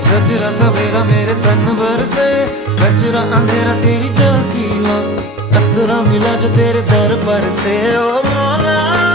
सजरा सवेरा मेरे तन भर से, कचरा अंधेरा तेरी जलती ला, कतरा मिला जो तेरे दर पर से। ओ मौला